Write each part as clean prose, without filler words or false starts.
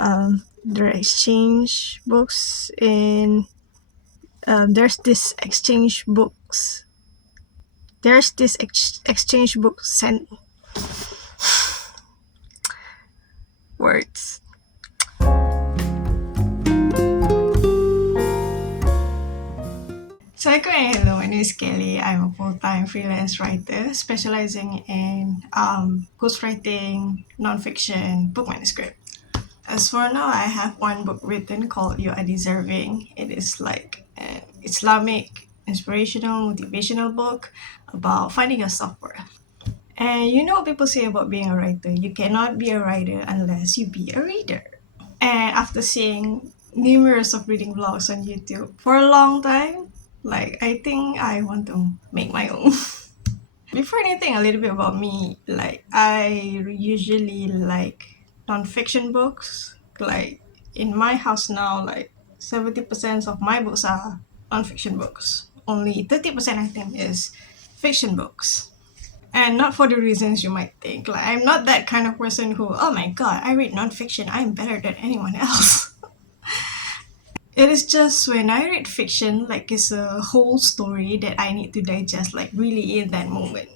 There are exchange books in there's this exchange books there's this exchange book sent words. So hello, my name is Kelly. I'm a full-time freelance writer specializing in ghostwriting, nonfiction, book manuscript. As for now, I have one book written called You Are Deserving. It is like an Islamic inspirational motivational book about finding your self-worth. And you know what people say about being a writer? You cannot be a writer unless you be a reader. And after seeing numerous of reading vlogs on YouTube for a long time, like I think I want to make my own. Before anything, a little bit about me. Like I usually like non-fiction books. Like in my house now, like 70% of my books are non-fiction books. Only 30% I think is fiction books. And not for the reasons you might think. Like I'm not that kind of person who, oh my god, I read non-fiction, I'm better than anyone else. It is just when I read fiction, like it's a whole story that I need to digest, like really in that moment.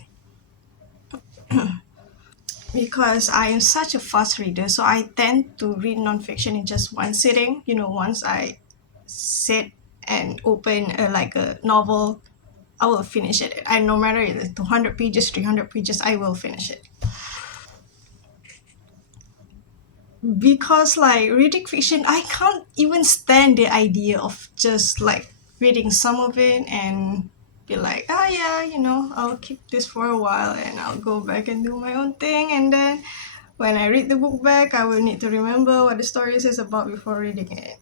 Because I am such a fast reader, so I tend to read nonfiction in just one sitting. You know, once I sit and open like a novel, I will finish it. I no matter if it's 200 pages, 300 pages, I will finish it. Because like reading fiction, I can't even stand the idea of just like reading some of it and be like, oh yeah, you know, I'll keep this for a while and I'll go back and do my own thing, and then when I read the book back, I will need to remember what the story is about before reading it.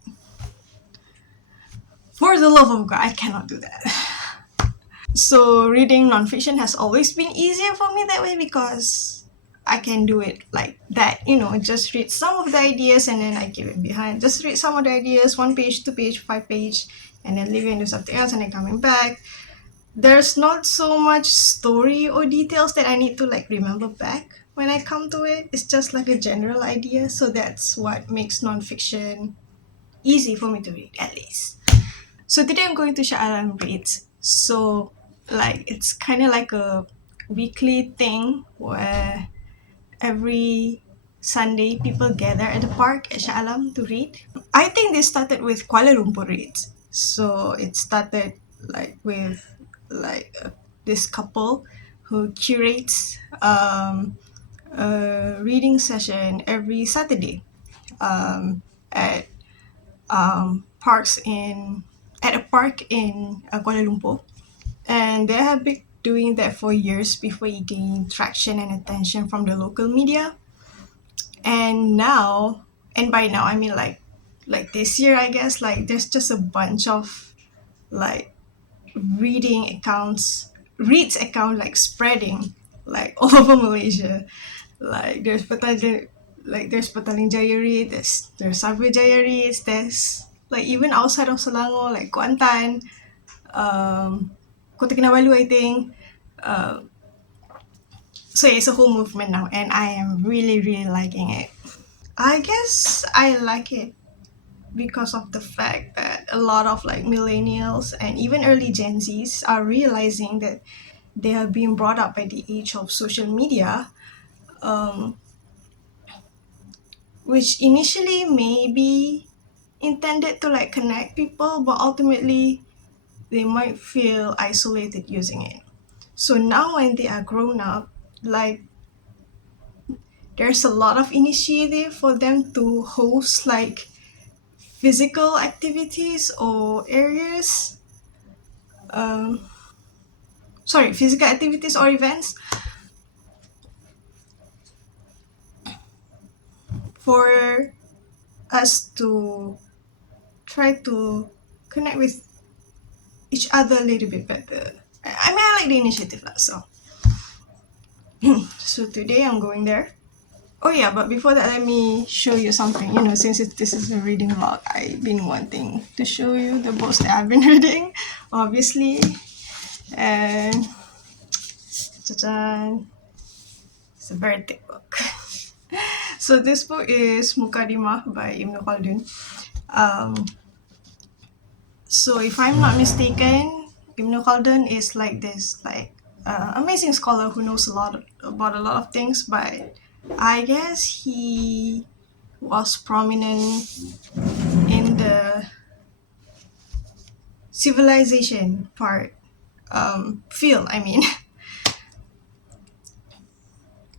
For the love of God, I cannot do that. So reading nonfiction has always been easier for me that way because I can do it like that, you know, just read some of the ideas and then I give it behind. Just read some of the ideas, 1 page, 2 page, 5 page, and then leave it and do something else and then coming back. There's not so much story or details that I need to like remember back when I come to it. It's just like a general idea. So that's what makes nonfiction easy for me to read, at least. So today I'm going to Shah Alam Reads. So like it's kind of like a weekly thing where every Sunday people gather at the park at Shah Alam to read. I think they started with Kuala Lumpur Reads. So it started like with like this couple who curates a reading session every Saturday at parks in at a park in Kuala Lumpur, and they have been doing that for years before it gained traction and attention from the local media. And now, and by now I mean like this year, I guess, like there's just a bunch of like reading accounts, reads account like spreading like all over Malaysia. Like there's Petaling Jaya Read, there's Sabri Jaya Reads, there's like even outside of Selangor, like Kuantan, Kota Kinabalu, I think. Uh, so yeah, it's a whole movement now, and I am really, really liking it. I guess I like it because of the fact that a lot of like millennials and even early Gen Zs are realizing that they are being brought up by the age of social media, um, which initially may be intended to like connect people, but ultimately they might feel isolated using it. So now when they are grown up, like there's a lot of initiative for them to host like physical activities or areas, um, physical activities or events for us to try to connect with each other a little bit better. I mean, I like the initiative lah, so. So today I'm going there. Oh yeah, but before that, let me show you something. You know, since this is a reading vlog, I've been wanting to show you the books that I've been reading, obviously. And ta-da, it's a very thick book. So this book is Muqaddimah by Ibn Khaldun. Um, so if I'm not mistaken, Ibn Khaldun is like this amazing scholar who knows about a lot of things, but I guess he was prominent in the civilization part field. I mean,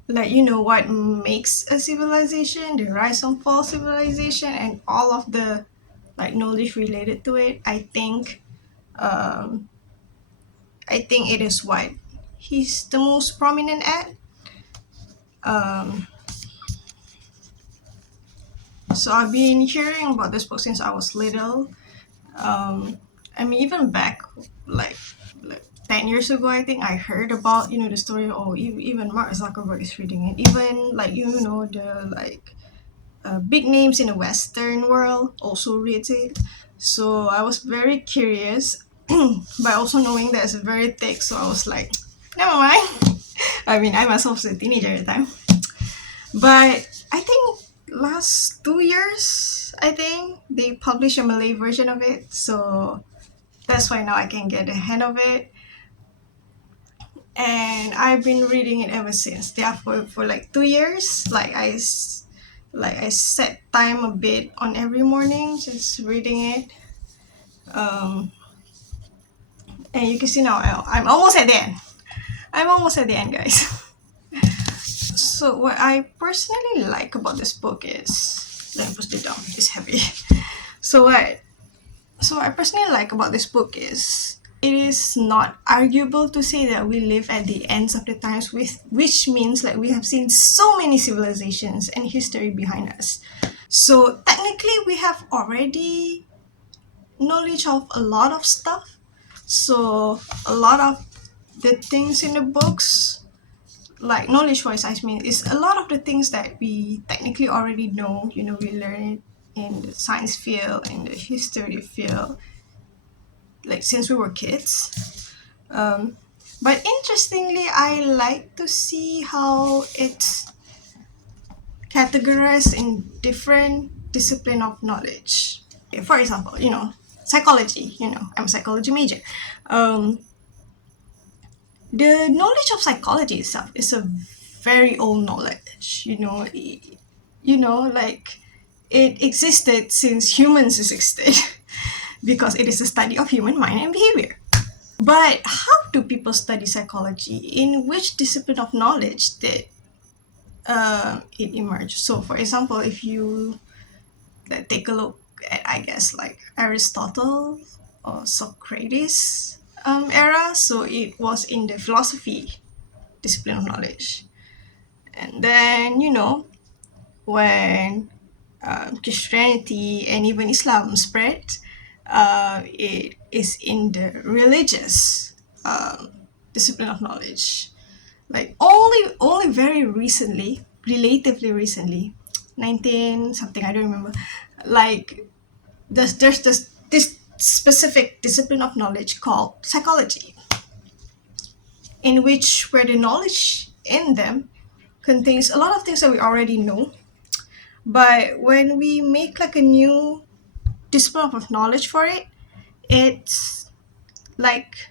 like what makes a civilization, the rise and fall civilization, and all of the knowledge related to it. Um, I think it is what he's the most prominent at. Um, so I've been hearing about this book since I was little. I mean, even back like, like 10 years ago, I think I heard about the story. Oh, even Mark Zuckerberg is reading it. Even the big names in the Western world also reads it. So I was very curious, but also knowing that it's very thick. So I was like, never mind. I mean, I myself was a teenager at the time, but I think last 2 years, I think they published a Malay version of it. So that's why now I can get a hand of it, and I've been reading it ever since. Yeah, for like 2 years. I set time a bit on every morning, just reading it. Um, and you can see now I'm almost at the end. I'm almost at the end, guys. So what I personally like about this book is, let me put it down. It's heavy. So what I personally like about this book is it is not arguable to say that we live at the ends of the times, which means like we have seen so many civilizations and history behind us. So technically we have already knowledge of a lot of stuff. So a lot of the things in the books, like knowledge wise, I mean, is a lot of the things that we technically already know. We learn it in the science field, in the history field, like since we were kids. But interestingly, I like to see how it's categorized in different discipline of knowledge. For example, psychology. I'm a psychology major. Um, the knowledge of psychology itself is a very old knowledge. Like it existed since humans existed because it is a study of human mind and behavior. But how do people study psychology? In which discipline of knowledge did it emerge? So, for example, if you take a look at, I guess, like Aristotle or Socrates era, so it was in the philosophy discipline of knowledge. And then, when Christianity and even Islam spread, it is in the religious discipline of knowledge. Like only very recently, relatively recently, 19 something, I don't remember. Like there's this specific discipline of knowledge called psychology, in which where the knowledge in them contains a lot of things that we already know, but when we make like a new discipline of knowledge for it, it's like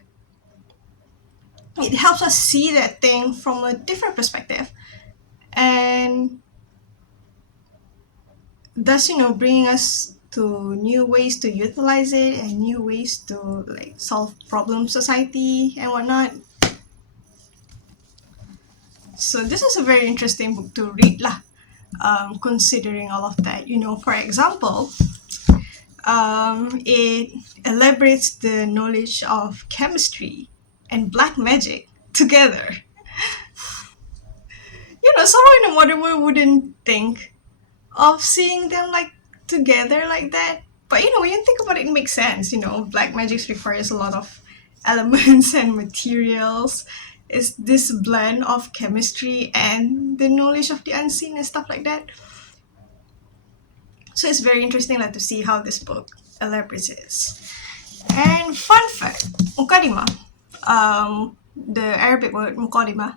it helps us see that thing from a different perspective, and thus bringing us to new ways to utilize it and new ways to like solve problem society and whatnot. So this is a very interesting book to read lah, considering all of that. For example, it elaborates the knowledge of chemistry and black magic together. Someone in the modern world wouldn't think of seeing them like together like that. But when you think about it, it makes sense. Black magic requires a lot of elements and materials. It's this blend of chemistry and the knowledge of the unseen and stuff like that. So it's very interesting to see how this book elaborates it. And fun fact, Muqaddimah, the Arabic word Muqaddimah,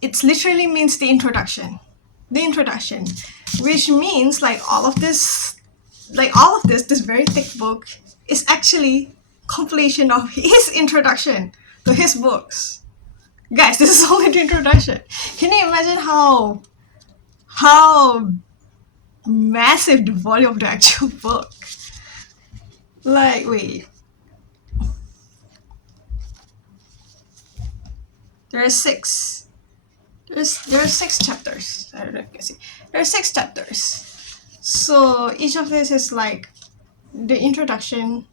it literally means the introduction. the introduction, which means like all of this, this very thick book is actually compilation of his introduction to his books. Guys, this is only the introduction. Can you imagine how massive the volume of the actual book? Like, wait, there are six. There are six chapters. I don't know if you can see. There are six chapters. So each of this is like the introduction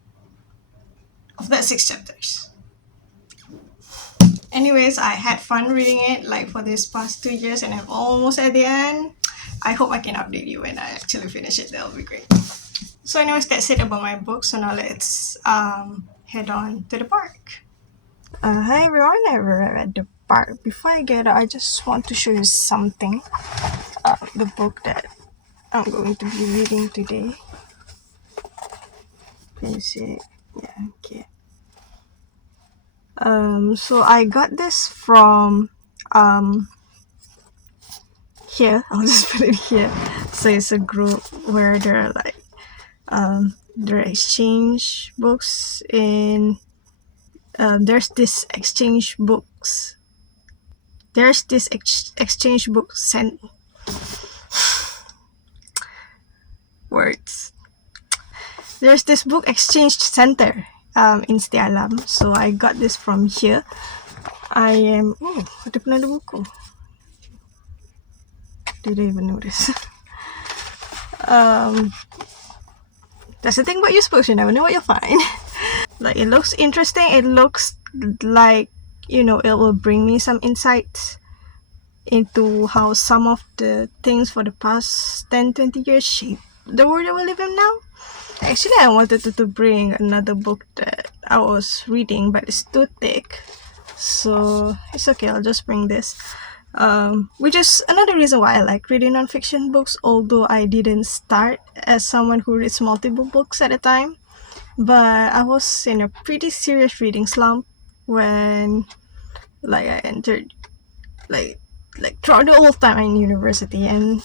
of that six chapters. Anyways, I had fun reading it like for this past 2 years, and I'm almost at the end. I hope I can update you when I actually finish it. That'll be great. So anyways, that's it about my book. So now let's head on to the park. Hi everyone, we're at the park. Before I get out, I just want to show you something. The book that I'm going to be reading today. Can you see it? Yeah, okay. So I got this from here. I'll just put it here. So it's a group where there are like there are exchange books in there's this exchange books words. There's this book exchange center in Setia Alam. So I got this from here. Ada penanda buku. Did I even notice? That's the thing about used books, you never know what you'll find. Like, it looks interesting. It looks like, it will bring me some insights into how some of the things for the past 10-20 years shape the world that we live in now. Actually, I wanted to bring another book that I was reading, but it's too thick, so it's okay, I'll just bring this. Which is another reason why I like reading non-fiction books, although I didn't start as someone who reads multiple books at a time. But I was in a pretty serious reading slump when I entered like throughout the whole time in university, and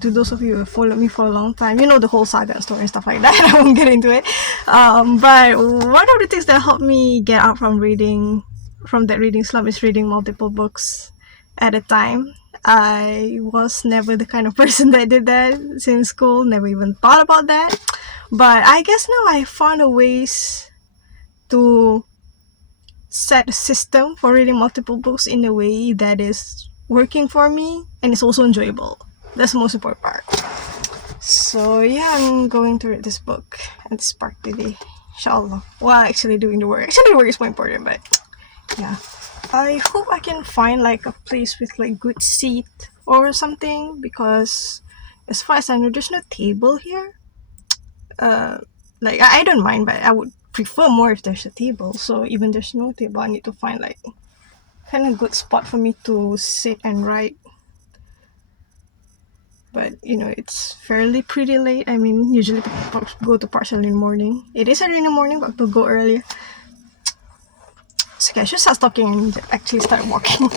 to those of you who have followed me for a long time, you know the whole saga story and stuff like that. I won't get into it. But one of the things that helped me get out from that reading slump is reading multiple books at a time. I was never the kind of person that did that since school, never even thought about that. But I guess now I found a ways to set a system for reading multiple books in a way that is working for me and it's also enjoyable. That's the most important part. So yeah, I'm going to read this book at this park today, inshallah, while actually doing the work. Actually, the work is more important, but yeah. I hope I can find like a place with like good seat or something, because as far as I know, there's no table here. I don't mind, but I would prefer more if there's a table. So even there's no table, I need to find like kind of good spot for me to sit and write. But it's fairly pretty late. I mean, usually people go to parks early in the morning. It is early in the morning, but we'll go earlier. So okay, I should start talking and actually start walking.